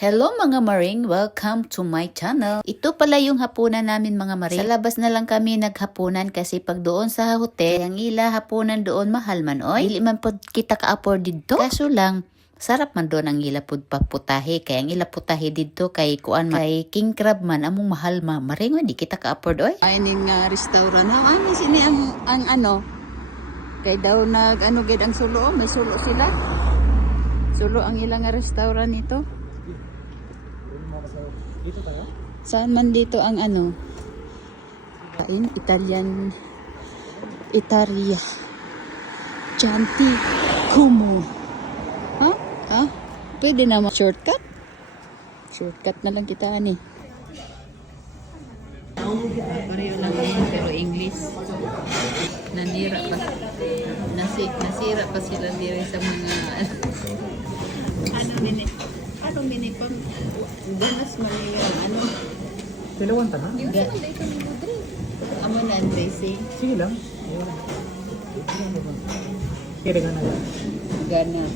Hello mga Maring! Welcome to my channel. Ito pala yung hapunan namin mga Maring. Sa labas na lang kami naghapunan kasi pag doon sa hotel, ang ila hapunan doon mahal man oy. Dili man pod kita ka-afford dito. Kaso lang, sarap man doon ang ila pod paputahe. Kaya ang ila putahe dito kay kuan kay king crab man among mahal ma. Maring di kita ka-afford oy. Ay ning restaurant. Ano sini ang ano? Kay daw nag ano gid ang sulo, may sulo sila. Sulo ang ilang restaurant ito. Dito tayo? Saan man dito ang ano? Kain Italian Italia. Chanti Como. Ha? Ha? Pwede na shortcut? Shortcut na lang kita ani. Pareho lang din pero English. Nasira pa sila diri sa mga ano nini pang ganas mangyayang ano Tilawan ta na? amo na dressing Sige lang. Kaya ka na lang. ganas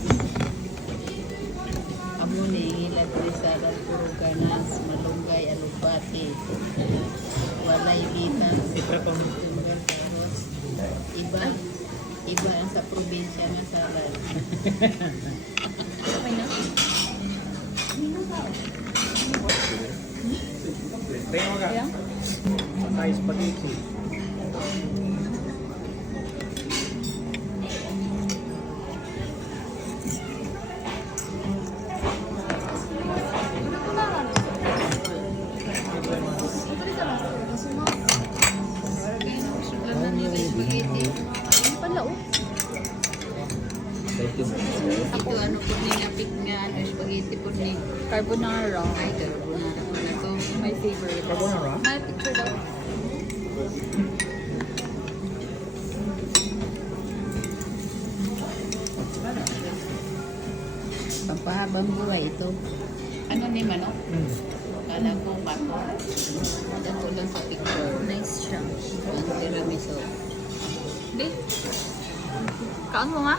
amo ni ilat salad puro ganas malunggay alubati walay kita Sipra pa mo. iba ang sa probinsya nga salad okay na Tayo mo ka. yeah. Patay spaghetti. Ito ano po ni napik nga ano spaghetti po ni carbonara. Ay carbonara po na to. My favorite. Carbonara? My picture daw. Pampahabang buhay ito. Ano ni manok? Kala ko bato. Ito lang sa picture. Nice siya. Ang tiramisu. Di? Kaon mo nga?